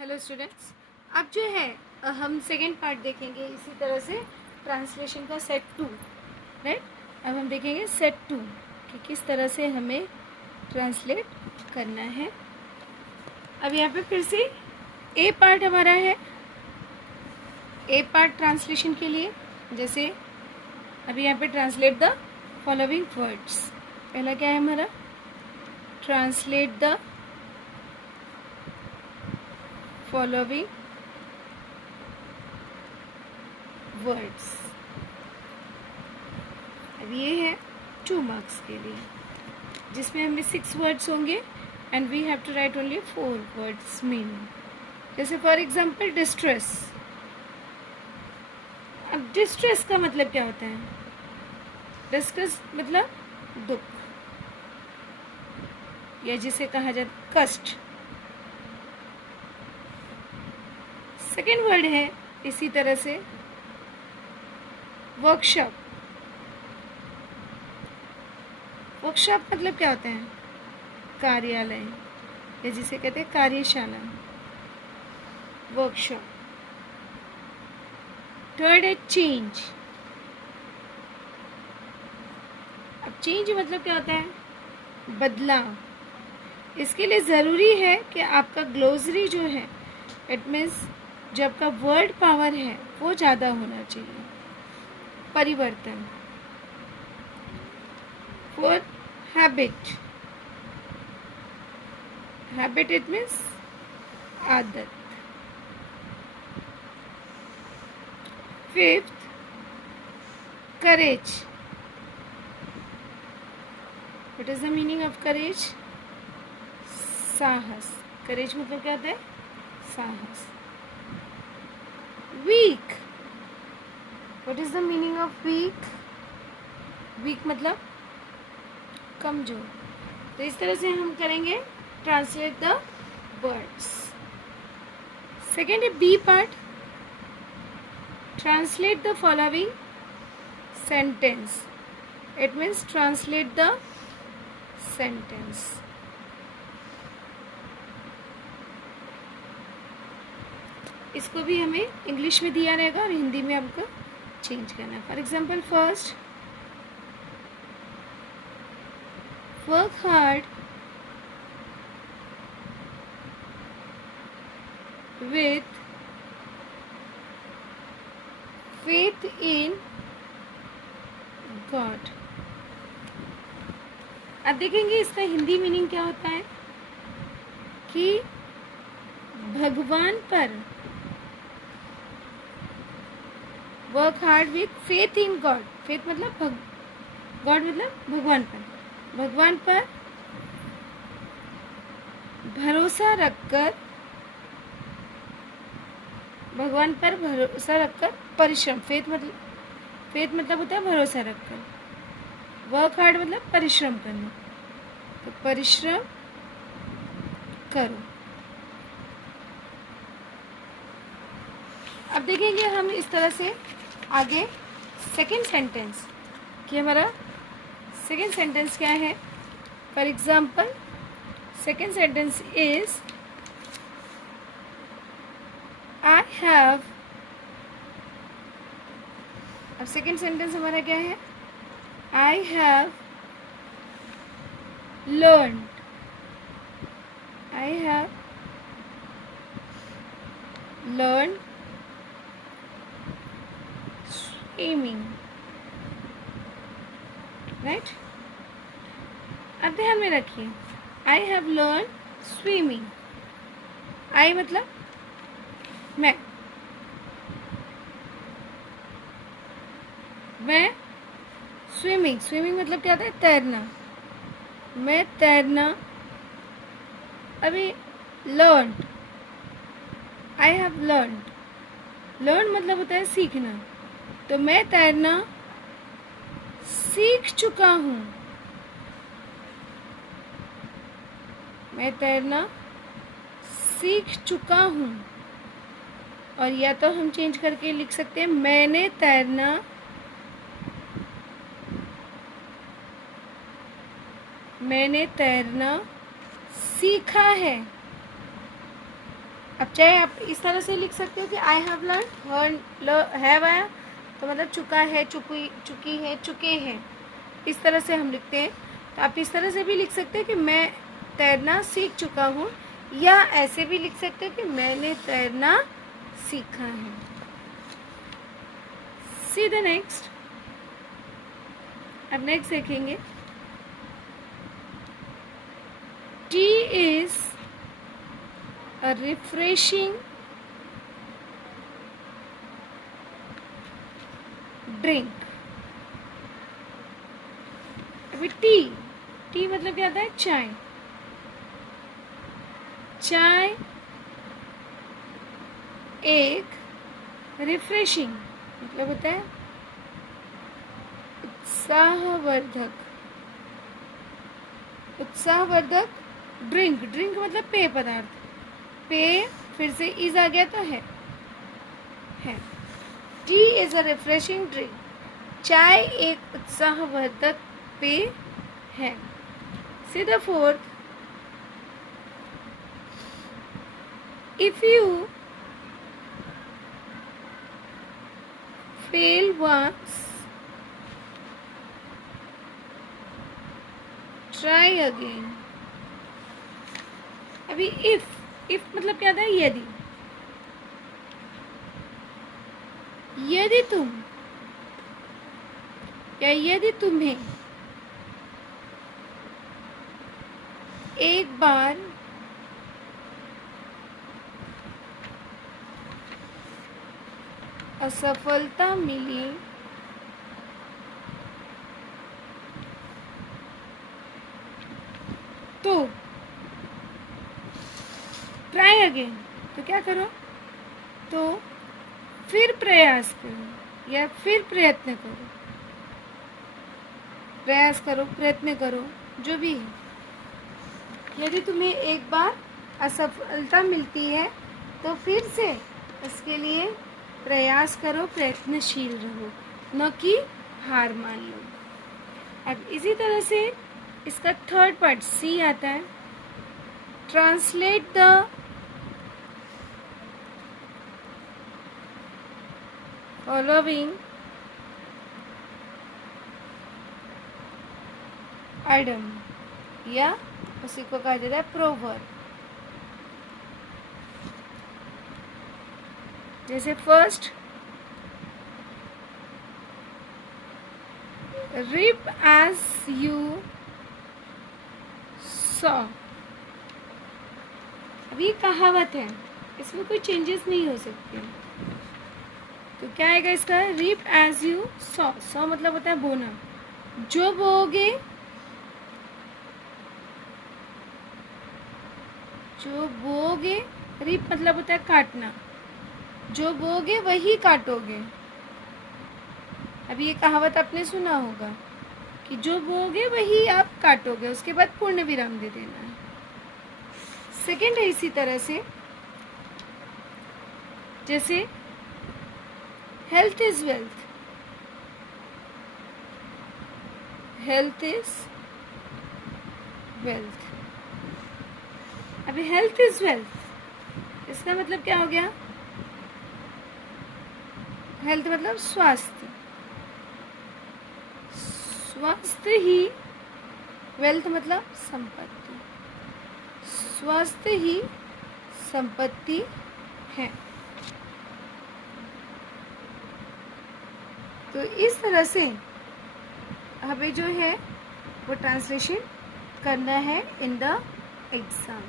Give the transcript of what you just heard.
Hello students, अब जो है हम सेकेंड पार्ट देखेंगे इसी तरह से ट्रांसलेशन का सेट 2, राइट। अब हम देखेंगे सेट 2 कि किस तरह से हमें ट्रांसलेट करना है। अब यहाँ पे फिर से ए पार्ट हमारा है। ए पार्ट ट्रांसलेशन के लिए जैसे अभी यहाँ पे ट्रांसलेट द फॉलोइंग वर्ड्स। पहला क्या है हमारा, ट्रांसलेट द फॉलोइंग वर्ड्स। अब ये है 2 मार्क्स के लिए, जिसमें हमें 6 वर्ड्स होंगे and we have to write only 4 words meaning. जैसे फॉर एग्जांपल डिस्ट्रेस। अब डिस्ट्रेस का मतलब क्या होता है? डिस्ट्रेस मतलब दुख, या जिसे कहा जाता कष्ट। सेकेंड वर्ड है इसी तरह से वर्कशॉप। वर्कशॉप मतलब क्या होता है? कार्यालय, या जिसे कहते हैं कार्यशाला, वर्कशॉप। थर्ड है चेंज। अब चेंज मतलब क्या होता है? बदलाव। इसके लिए ज़रूरी है कि आपका ग्लोसरी जो है, इट मीन्स जो आपका वर्ड पावर है वो ज़्यादा होना चाहिए। परिवर्तन। Fourth habit. Habit it means आदत। Fifth courage. What is the meaning of courage? साहस। करेज मतलब क्या होता है? साहस। Weak. What is the meaning of weak? Weak मतलब कमजोर। तो इस तरह से हम करेंगे ट्रांसलेट द वर्ड्स। सेकेंड है B part, translate the following sentence. It means translate the sentence. इसको भी हमें इंग्लिश में दिया रहेगा और हिंदी में हमको चेंज करना है। For example first, work hard with faith in God. अब देखेंगे इसका हिंदी मीनिंग क्या होता है कि भगवान पर, work hard with faith in God. Faith मतलब गॉड मतलब भगवान पर। भगवान पर भरोसा रखकर, भगवान पर भरोसा रखकर परिश्रम। फेथ मतलब होता है भरोसा रखकर। वर्क हार्ड मतलब परिश्रम करना, तो परिश्रम करो। अब देखेंगे हम इस तरह से आगे सेकेंड सेंटेंस कि हमारा सेकेंड सेंटेंस क्या है। For example second sentence is I have. अब सेकेंड सेंटेंस हमारा क्या है? I have learned. I have learned swimming, right. अब ध्यान में रखिए, आई हैव लर्न स्विमिंग। आई मतलब मैं स्विमिंग। स्विमिंग मतलब क्या होता है? तैरना। मैं तैरना। अभी learn, I have learn. Learn मतलब होता है सीखना, तो मैं तैरना सीख चुका हूँ। मैं तैरना सीख चुका हूँ। और या तो हम चेंज करके लिख सकते हैं मैंने तैरना सीखा है। अब चाहे आप इस तरह से लिख सकते हो कि आई हैव लर्न, हैव आया तो मतलब चुका है, चुकी है, चुके हैं, इस तरह से हम लिखते हैं। तो आप इस तरह से भी लिख सकते हैं कि मैं तैरना सीख चुका हूँ, या ऐसे भी लिख सकते हो कि मैंने तैरना सीखा है। See the next. अब नेक्स्ट देखेंगे, T is a refreshing drink. अभी टी मतलब क्या आता है? चाय। चाय एक रिफ्रेशिंग मतलब होता है उत्साहवर्धक ड्रिंक मतलब पेय पदार्थ। पेय फिर से इज आ गया तो है। T is a refreshing drink. चाय एक उत्साहवर्धक पेय है। See the fourth. If you fail once, try again। अभी if मतलब क्या था? यदि तुम या यदि तुम्हें एक बार असफलता मिली तो ट्राई अगेन, तो क्या करो? तो फिर प्रयास करो या फिर प्रयत्न करो। प्रयास करो, प्रयत्न करो, जो भी है। यदि तुम्हें एक बार असफलता मिलती है तो फिर से इसके लिए प्रयास करो, प्रयत्नशील रहो, न कि हार मान लो। अब इसी तरह से इसका थर्ड पार्ट सी आता है। ट्रांसलेट द फॉलोइंग आइडम, या उसी को कहा जाता है प्रोवर्ब। जैसे first, reap as you sow। अब ये कहावत है, इसमें कोई चेंजेस नहीं हो सकते। तो क्या आएगा इसका? reap as you sow। sow मतलब होता है बोना। जो बोओगे reap मतलब होता है काटना। जो बोगे वही काटोगे। अब ये कहावत आपने सुना होगा कि जो बोगे वही आप काटोगे, उसके बाद पूर्ण विराम दे देना है। सेकंड है इसी तरह से, जैसे health is wealth. Health is wealth. अभी हेल्थ इज वेल्थ, इसका मतलब क्या हो गया? हेल्थ मतलब स्वास्थ्य। स्वास्थ्य ही, वेल्थ मतलब संपत्ति। स्वास्थ्य ही संपत्ति है। तो इस तरह से हमें जो है वो ट्रांसलेशन करना है इन द एग्जाम।